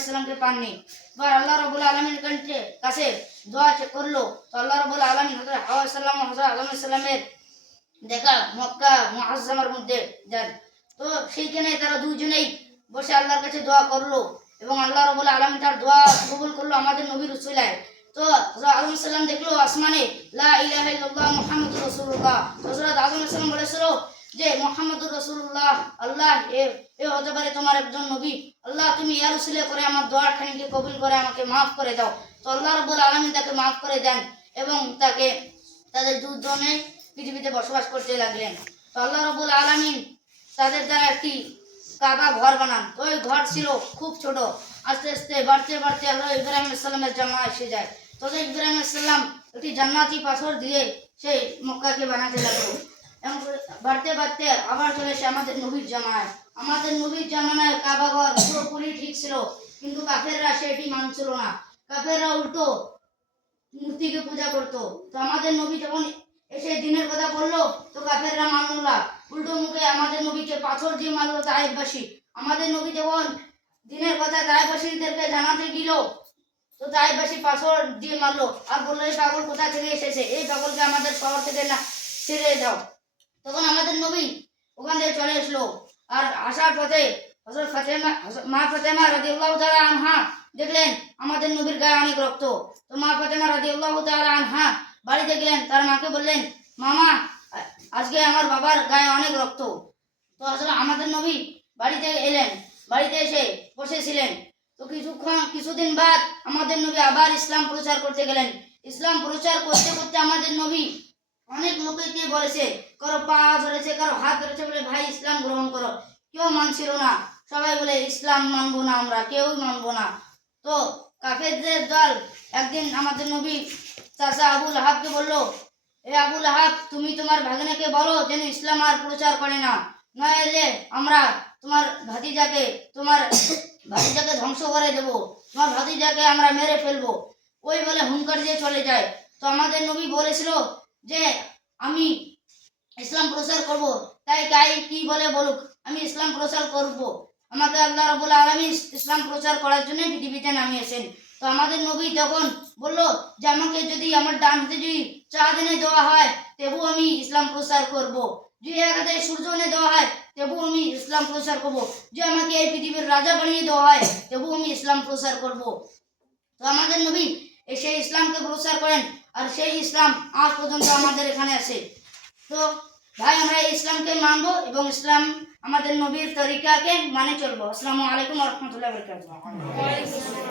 আলাইহিসসালামকে পাননি। এবার আল্লাহ রাব্বুল আলামিনের কাছে দোয়া করলো, তো আল্লাহ রাব্বুল আলামিন হযরত হাওয়া সাল্লাম ও হযরত আদম সাল্লামের দেখা মক্কা মুআজ্জামার মধ্যে যান। তো সেইখানে তারা দুজনেই বসে আল্লাহর কাছে দোয়া করলো এবং আল্লাহ রাব্বুল আলামিন তার দোয়া কবুল করলো আমাদের নবীর উসিলায়। তো হযরত আদম সাল্লাম দেখলো আসমানে লা ইলাহা ইল্লাল্লাহ মুহাম্মাদুর রাসূলুল্লাহ। হযরত আদম সাল্লাম বলেছিল যে মুহাম্মাদুর রাসূলুল্লাহ, আল্লাহ এ হতে পারে তোমার একজন নবী, আল্লাহ তুমি এর উসিলা করে আমার দোয়াখানিকে কবুল করে আমাকে maaf করে দাও। তো আল্লাহ রাব্বুল আলামিন তাকে maaf করে দেন এবং তাদের দুজনে পৃথিবীতে বসবাস করতে লাগলেন। তো আল্লাহ রাব্বুল আলামিন তাদের দ্বারা একটি কাবা ঘর বানান। তো ওই ঘর ছিল খুব ছোট, আস্তে আস্তে বাড়তে বাড়তে আল্লাহ ইব্রাহিম আলাইহিস সালামের জামা এসে যায়। তো ইব্রাহিম আলাইহিস সালাম একটি জান্নাতি পাথর দিয়ে সেই মক্কাকে বানাতে লাগলো এবং বাড়তে বাড়তে আবার চলে এসে আমাদের নবীর জামানায়। আমাদের নবীর জামানায় কাবা ঘর পুরোপুরি ঠিক ছিল, কিন্তু কাফেররা সেটি মানছিল না। কাফেররা উল্টো মূর্তিকে পূজা করতো। তো আমাদের নবী যখন এসে দিনের কথা বললো, তো কাফেররা মানল না, উল্টো মুখে আমাদের নবীকে পাথর দিয়ে মারলো তায়েফবাসী। আমাদের নবী যখন দিনের কথা তায়েফবাসীদেরকে জানাতে গেল, তো তায়েফবাসী পাথর দিয়ে মারলো আর বললো এই পাগল কোথা থেকে এসেছে, এই পাগলকে আমাদের শহর থেকে না ছেড়ে দাও। তখন আমাদের নবী ওখান থেকে চলে আসলো, আর আসার পথে মা ফাতেমা রাদিয়াল্লাহু তাআলা আনহা দেখলেন আমাদের নবীর গায়ে অনেক রক্ত। তো মা ফাতেমা রাদিয়াল্লাহু তাআলা আনহা বাড়িতে গেলেন, তার মাকে বললেন, মামা আজকে আমার বাবার গায়ে অনেক রক্ত। তো আসলে আমাদের নবী বাড়িতে এলেন, বাড়িতে এসে বসেছিলেন। তো কিছুদিন বাদ আমাদের নবী আবার ইসলাম প্রচার করতে গেলেন। ইসলাম প্রচার করতে করতে আমাদের নবী অনেক লোককে বলেছে, কারো পা ধরেছে, কারো হাত ধরেছে, বলে ভাই ইসলাম গ্রহণ করো। কেউ মানছিল না, সবাই বলে ইসলাম মানবো না, আমরা কেউই মানবো না। তো কাফেরদের দল একদিন আমাদের নবী চাচা আবু লাহাবকে বলল, এ আবু লাহাব, তুমি তোমার ভাগ্নেকে বলো যেন ইসলাম আর প্রচার করে না, নইলে আমরা তোমার ভাতিজাকে ধ্বংস করে দেবো, তোমার ভাতিজাকে আমরা মেরে ফেলবো। ওই বলে হুঙ্কার দিয়ে চলে যায়। তো আমাদের নবী বলেছিল যে আমি ইসলাম প্রচার করব, তাই কি বলে বলুক, আমি ইসলাম প্রচার করব। আমাকে আল্লাহ রাব্বুল আলামিন ইসলাম প্রচার করার জন্য পৃথিবীতে নামিয়েছেন। তো আমাদের নবী যখন বলল যে আমাকে যদি আমার ডান হাতে যদি চাঁদ এনে দেওয়া হয় তবু আমি ইসলাম প্রচার করব, যদি এক হাতে সূর্য এনে দেওয়া হয় তবু আমি ইসলাম প্রচার করব, যদি আমাকে এই পৃথিবীর রাজা বানিয়ে দেওয়া হয় তবু আমি ইসলাম প্রচার করব। তো আমাদের নবী সেই ইসলামকে প্রচার করেন, আর সেই ইসলাম আজ পর্যন্ত আমাদের এখানে আছে। তো ভাই আমরা এই ইসলামকে মানবো এবং ইসলাম আমাদের নবীর তরিকাকে মানে চলবো। আসসালামু আলাইকুম ওয়া রাহমাতুল্লাহি ওয়া বারাকাতুহু।